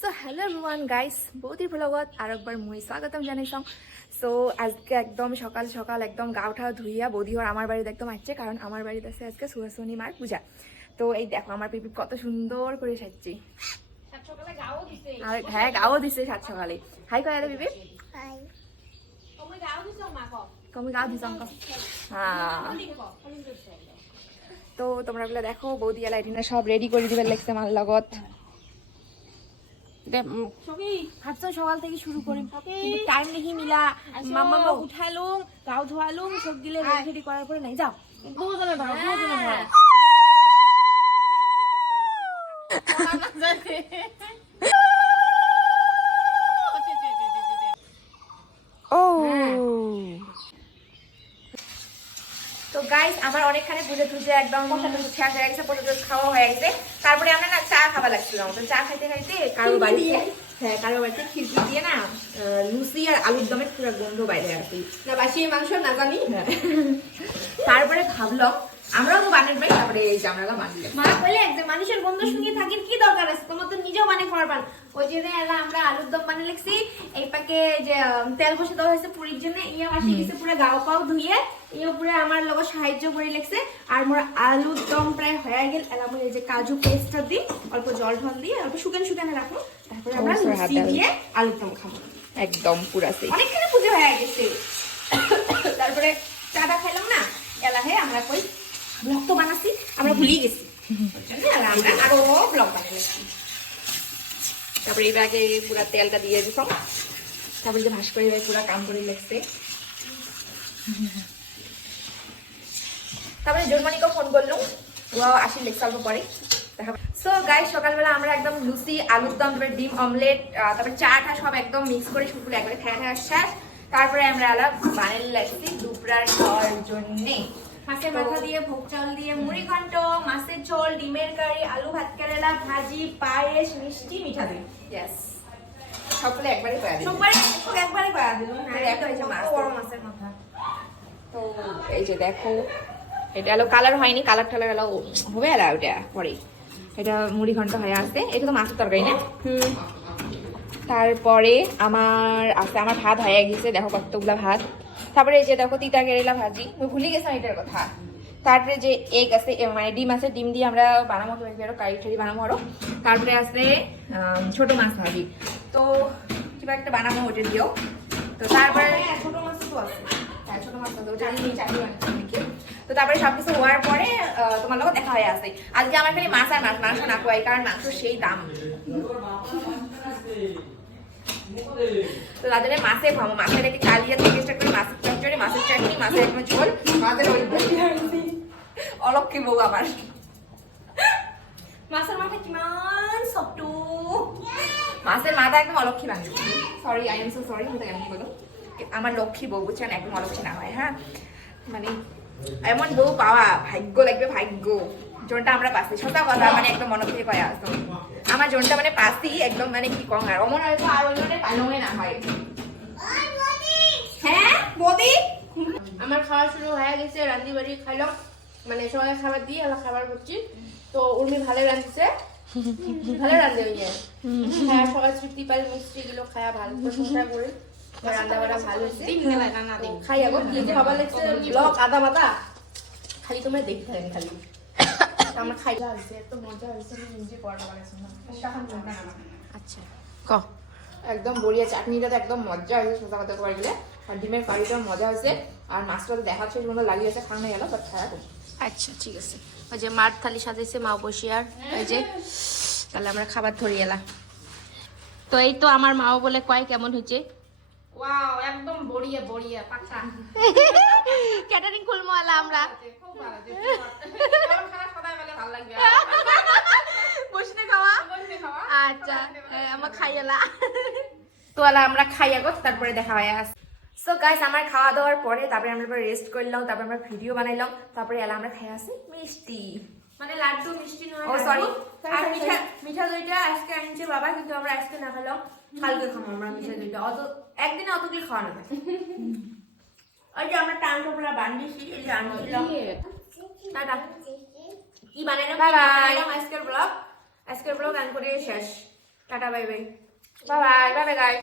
So hello' everyone guys বৌদিৰ ভ্লগত আৰু একবাৰ মই স্বাগতম জানাইছোঁ। সো আজকে একদম সকাল সকাল একদম গা উঠা ধুইয়া বৌদিহর আমার বাড়িতে একদম আসছে, কারণ আমার বাড়িতে আছে আজকে সুহাসিনী মার পূজা। তো এই দেখো আমার পিপি কত সুন্দর করে সাজছি, আর হ্যাঁ গাও দিছে সাত সকালে। হাই কয় পিপি, কমি গাও দিছ হ্যাঁ। তো তোমরা বলে দেখো বৌদি এলা এদিনে সব রেডি করে দিবে লাগছে আমার লগত। ভাবছো সকাল থেকে শুরু করি, টাইম দেখি মিলা মাম্মা উঠালুম গাও ধোয়ালুম সব দিলে রেডি করার পরে নাই যাও দুজনে ধরো দুজনে ধরো। তো গাইস আমার অনেকখানি বুঝে টুঝে একদম শেষ হয়ে গেছে, পরে খাওয়া হয়ে গেছে। তারপরে আমরা না চা খাওয়া লাগছিল, তো চা খাইতে খাইতে কারো বাড়িতে কারো বাড়িতে খিচুড়ি দিয়ে না লুচি আর আলুর দমের পুরো গন্ধ বাইরে আর কি, না বাসি মাংস না জানি। তারপরে ভাবলাম আমরাও তো বানাই পাই, তারপরে এই যে আমরা বানালাম। মা বলে যে মানুষের গন্ধ শুনিয়ে থাকির কি দরকার আছে, তোমার তো নিজেও বানিয়ে খাওয়ার পান। ওই জন্য এলা আমরা আলুর দম বানিয়ে লিখছি। এই পাকে যে তেল বসে দেওয়া হয়েছে পুরীর জন্য, ইয়া বাসি গেছে পুরো গাও পাও ধুইয়ে ইয়ে পুরো আমার লোক সাহায্য করে লিখছে। আর মোর আলুর দম প্রায় হয়ে গেল। এলা আমি এই যে কাজু পেস্টটা দিই, অল্প জল ঢল দিয়ে অল্প শুকান শুকানে রাখো, তারপরে আমরা লুচি দিয়ে আলুর দম খাবো একদম পুরা। সেই অনেকখানি পুজো হয়ে গেছে। তারপরে চাটা খাইলাম না, এলা হে আমরা কই ব্লগ তো বানাচ্ছি, আমরা ভুলিয়ে গেছি, আমরা আরো ব্লগ বানাচ্ছি। তারপরে এই ব্যাগে পুরা তেলটা দিয়ে দিতাম, তারপরে যে ভাস করে পুরা কাম করে লেগছে। তারপরে জন্মানিকেও ফোন করলাম, ও আসি লেগছে অল্প পরে। সো গাইস সকালবেলা আমরা একদম লুচি আলুর দম, তারপরে ডিম অমলেট, তারপরে চাটা সব একদম মিক্স করে শুকুলে একবারে খেয়ে শেষ। তারপরে আমরা আলাপ বানিয়ে লাগছি দুপুরার খাওয়ার জন্যে। মাছের মাথা দিয়ে ভোগ চাল দিয়ে মুড়ি ঘন্ট, মাছের ঝোল, ডিমের কারি, আলু ভাত কেরেলা ভাজি, পায়েস, মিষ্টি, মিঠা দই। ইয়েস সকলে একবারে কয়া দিই, একবারে কয়া দিল। একটা হয়েছে মাছ, বড় মাছের মাথা। তো এই যে দেখো এটা হলো কালার হয়নি, কালার টালার হলো হবে এলা ওটা পরে। এটা মুড়ি ঘন্ট হয়ে আসছে, এটা তো মাছের তরকারি না। তারপরে আমার আছে আমার ভাত হয়ে গেছে, দেখো কতগুলা ভাত। তারপরে এই যে দেখো তিতা কেরেলা ভাজি, আমি ভুলে গেছিলাম এটার কথা। তারপরে যে এগ আছে মানে ডিম আছে, ডিম দিয়ে আমরা বানাবো তো আরো কারি টারি বানাবো আরো। তারপরে আছে ছোট মাছ ভাজি, তো কিবা একটা বানাবো ওটা দিয়েও। তো তারপরে ছোট মাছ তো আছে, হ্যাঁ ছোট মাছ তো ওটা দিয়ে চাটনি বানাচ্ছি। তো তারপরে সবকিছু হওয়ার পরে তোমার লোক দেখা হয়ে আসে। আজকে আমার খালি মাছ আর মাংস না খোয়াই, কারণ মাংস সেই দাম। তো তাদের মাছে খাবো, মাছের একটি কালিয়া থেকে চেষ্টা করি, মাছের চচ্চড়ি, মাছের চাটনি, মাছের একদম ঝোল, মাছের অলক্ষী বউ আমার। মাছের মাথা কিমান সফটু, মাছের মাথা একদম অলক্ষী বানিয়ে। Sorry I am so sorry, আমি কেমন বলো, আমার লক্ষ্মী বউ বুঝছেন, একদম অলক্ষী না হয়। হ্যাঁ মানে এমন বউ পাওয়া ভাগ্য লাগবে, ভাগ্য। জোনটা আমরা পাচ্ছি সত্যি কথা, মানে একদম মনে থেকে কয়া আসতো আমার জোনটা মানে পাচ্ছি একদম, মানে কি কম আর অমন হয়তো আর ওই জন্য পালনে না হয়। হ্যাঁ বৌদি আমার খাওয়া শুরু হয়ে গেছে, রান্দি বাড়ি খাইলাম, মানে সবাই খাবার দিয়ে আমরা খাবার করছি। তো উর্মি ভালো রাঁধছে, ভালো রাঁধে ওই হ্যাঁ, সবাই তৃপ্তি পাল মিষ্টি গুলো খায়া ভালো প্রশংসা করে রান্না বাড়া ভালো হয়েছে। খাই আবার খাবার লাগছে ব্লগ আদা মাদা খালি তোমায় দেখতে থাকেন খালি। আমার খাইতে হয়েছে, এত মজা হয়েছে, আমি নিজে পড়া বানাচ্ছি না। আচ্ছা ক একদম বড়িয়া চাটনিটা তো একদম মজা হয়েছে সোজা কথা করে গেলে, আর ডিমের কারিটাও মজা হয়েছে, আর মাছটা তো দেখাচ্ছে মনে লাগিয়েছে খাওয়ানো গেল বাট খাওয়া। আচ্ছা ঠিক আছে। ওই যে মার থালি সাজাইছে মা বসি, আর এই যে তাহলে আমরা খাবার ধরে এলাম। তো এই তো আমার মাও বলে কয় কেমন হয়েছে। ওয়াও একদম বড়িয়া বড়িয়া পাকা। ক্যাটারিং খুলমো আলা আমরা, খুব ভালো যে কেমন খানা সদাই বলে ভালো লাগবে। বসনে খাওয়া খাওয়া আচ্ছা আমার খাইয়ালা। তো আলা আমরা খাইয়া গো, তারপরে দেখা হয় আস। সো গাইস আমার খাওয়া দাওয়ার পরে তারপরে আমরা রেস্ট করলাম, তারপরে আমরা ভিডিও বানাইলাম, তারপরে এলা আমরা খাই আসি মিষ্টি, মানে লাড্ডু মিষ্টি নয়। ও সরি, আর মিঠা দইটা আজকে আনছে বাবা, কিন্তু আমরা আজকে না খেলাম, কালকে খাবো আমরা মিঠা দইটা। অত একদিনে অতগুলি খাওয়ানো যায়। ওই যে আমরা টান টোপরা বানিয়েছি, এই যে আনছিলাম। টাটা কি বানাইলাম আজকের ব্লগ, আজকের ব্লগ আন করে শেষ। Tata bye bye bye bye bye bye guys.